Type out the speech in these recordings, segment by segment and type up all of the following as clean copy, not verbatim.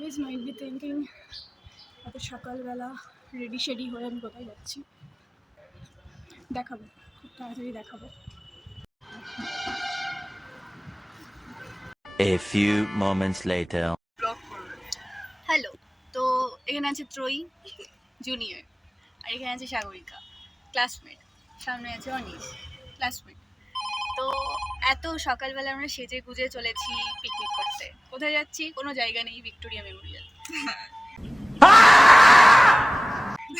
guys might be thinking এত সকালবেলা ready shady হয়ে আমি কোথায় যাচ্ছি, দেখাবো, খুব তাড়াতাড়ি দেখাবো। A few moments later. Hello, তো এখানে আছে ত্রয়ী জুনিয়র, আর এখানে আছে সাগরিকা ক্লাসমেট, সামনে আছে অনিশ ক্লাসমেট। তো এত সকালবেলা আমরা সেজে গুজে চলেছি পিকনিক করতে। কোথায় যাচ্ছি? কোনো জায়গা নেই, ভিক্টোরিয়া মেমোরিয়াল।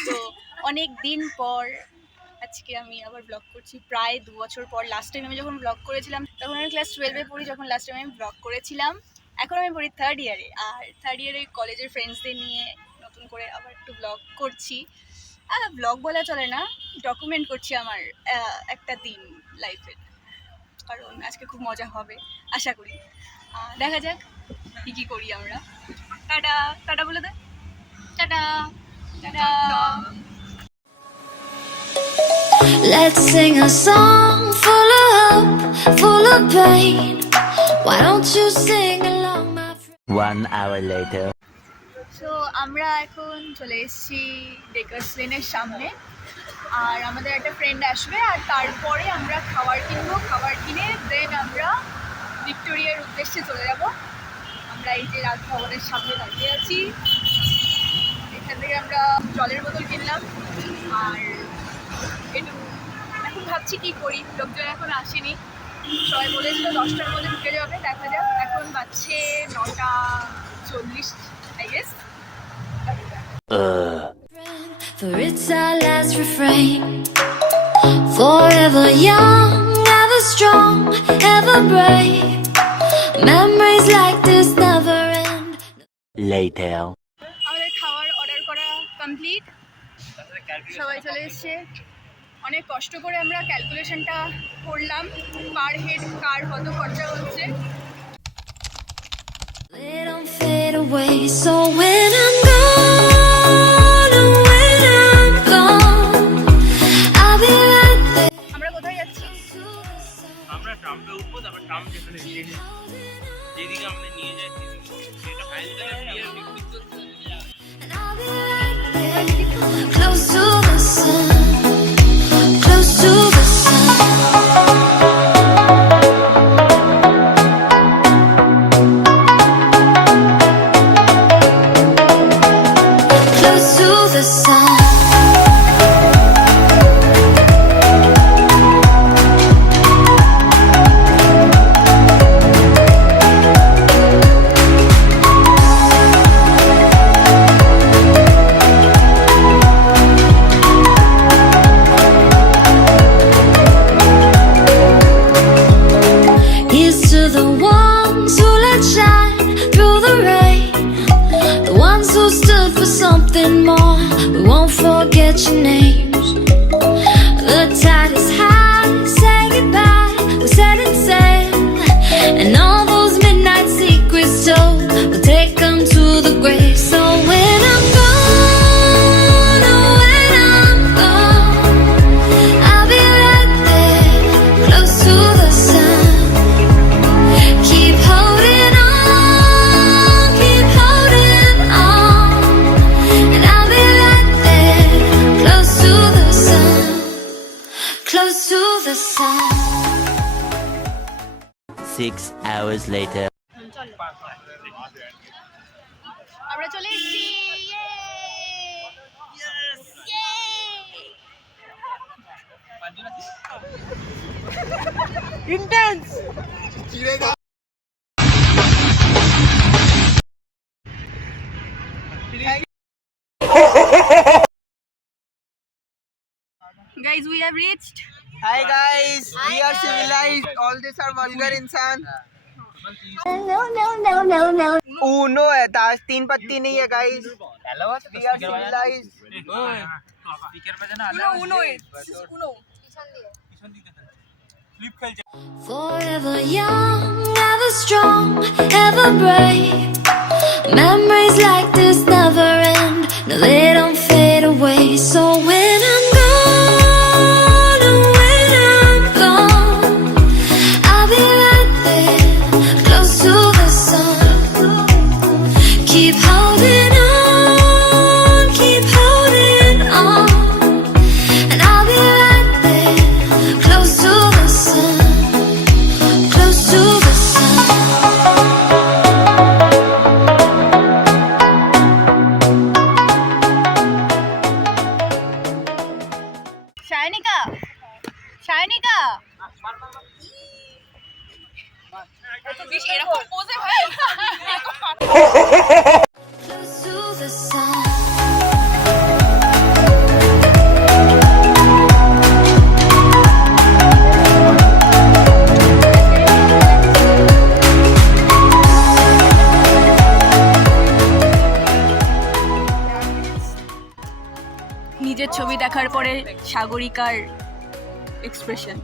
তো অনেক দিন পর আজকে আমি আবার ব্লগ করছি, প্রায় 2 বছর পর। লাস্ট টাইম আমি যখন ব্লগ করেছিলাম তখন আমি ক্লাস 12-এ পড়ি, যখন লাস্ট টাইম আমি ব্লগ করেছিলাম। এখন আমি পড়ি 3rd ইয়ারে, আর 3rd ইয়ারে কলেজের ফ্রেন্ডসদের নিয়ে নতুন করে আবার একটু ব্লগ করছি। ব্লগ বলা চলে না, ডকুমেন্ট করছি আমার একটা দিন লাইফের, কারণ আজকে খুব মজা হবে আশা করি। দেখা যাক কী কী করি আমরা। টাটা টাটা বলে দে, tata tata. Let's sing a song full of hope, full of pain. Why don't you sing along, my friend? 1 hour later. So আমরা এখন চলে এসেছি ডেকার্স লেনের সামনে, আর আমাদের একটা ফ্রেন্ড আসবে, আর তারপরে আমরা খাবার কিনবো। খাবার কিনে দেন আমরা ভিক্টোরিয়ার উদ্দেশ্যে চলে যাব। আমরা এই যে রাজভবনের সামনে দাঁড়িয়ে আছি, এখান থেকে আমরা জলের বোতল কিনলাম। আর একটু এখন ভাবছি কী করি, লোকজন এখন আসেনি, সবাই বলেছিল 10টার মধ্যে ঢুকে যাবে। দেখা যাক, এখন বাজছে 9:40 I guess. For it's our last refrain. Forever young, ever strong, ever brave. Memories like this never end. Later. আমাদের খাবার অর্ডার করা কমপ্লিট, সবাই চলে এসছে। অনেক কষ্ট করে আমরা ক্যালকুলেশনটা করলাম, পার হেড কার কত খরচা হচ্ছে। They don't fade away, so when I'm gone, oh, when I'm gone, I'll be right there. আমরা কোথায় যাচ্ছি? আমরা ট্রাম্পে উঠবো, তারপর ট্রাম্প যেখানে যেদিকে আমাদের নিয়ে যায় সেটা And I'll be right there, close to the sun, close to the sun. Close to the sun. Here's to the ones who let shine through the rain, the ones who stood for something more. We won't forget your names. The tide is high, say goodbye, we're setting sail, and all those midnight secrets told, we'll take them to the grave. So when I'm gone, oh, when I'm gone, I'll be right there, close to the sun. Keep holding on, keep holding on, and I'll be right there, close to the sun, close to the sun. 6 hours later. আমরা চলে এসেছি। Intense Guys, we have reached. Hi guys, we are civilized. All these are vulgar insan. Uno है, ताश 3 पत्ती नहीं है guys. We are civilized. Uno it. Uno. Forever young, ever strong, ever brave. Memories like this never end. No, they don't fade away. So when I'm gone, oh, when I'm gone, I'll be right there, close to the sun. Keep এরকম পোজে ভাই Close to the sun. নিজের ছবি দেখার পরে সাগরিকার expression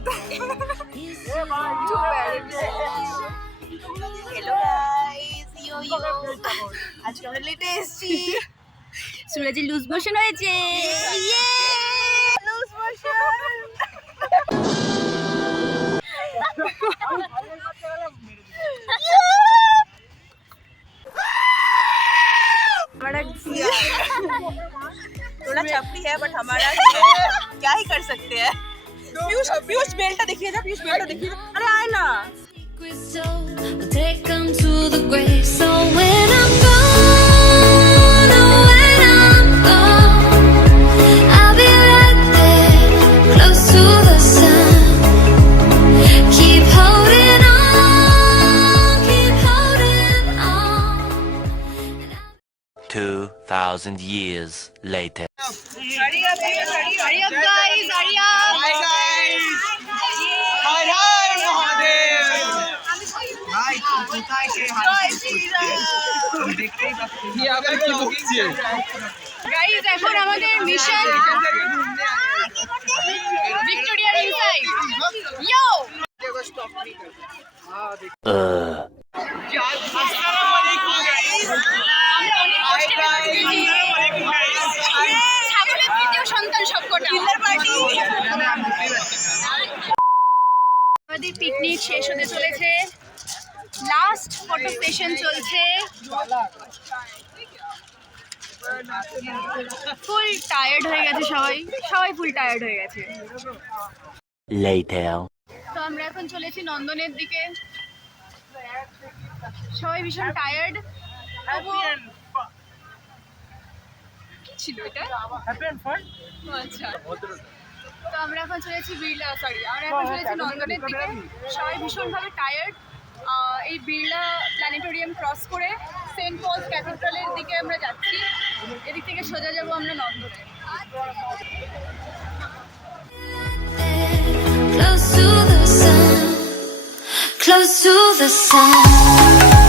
hello guys ইয়ো আজকে আমরা লেটে এসেছি সুরজের লুজ মোশন হয়েছে ইয়ে লুজ মোশন थोड़ा छपरी है बट हमारा क्या ही कर सकते हैं पीयूष बेल्टा देखिए जा पीयूष बेल्टा देखिए अरे आए ना Crystal will take them to the grave. So when I'm gone, oh, when I'm gone, I'll be right there, close to the sun. Keep holding on, keep holding on. 2,000 years later. hurry up guys hurry up Hi guys. Hi hi Mahadev. ভাই কোথায় সে দেখতেই পাচ্ছি কি আবার কি বকছে গাইস এখন আমাদের মিশন ভিক্টোরিয়ার ইনসাইড ইয়ো ছাগলের তৃতীয় সন্তান সবকটা আমাদের পিকনিক শেষ হতে চলেছে লাস্ট ফটো সেশন চলছে ফুল টায়ার্ড হয়ে গেছে সবাই ফুল টায়ার্ড হয়ে গেছে Later. তো আমরা এখন চলেছি নন্দনের দিকে সবাই ভীষণ টায়ার্ড কি ছিল এটা আচ্ছা তো আমরা এখন চলেছি আমরা এখন চলেছি নন্দনের দিকে সবাই ভীষণভাবে টায়ার্ড এই বিড়লা প্ল্যানেটোরিয়াম ক্রস করে সেন্ট পলস ক্যাথেড্রালের দিকে আমরা যাচ্ছি এদিক থেকে সোজা যাবো আমরা নন্দনে Close to the sun, close to the sun.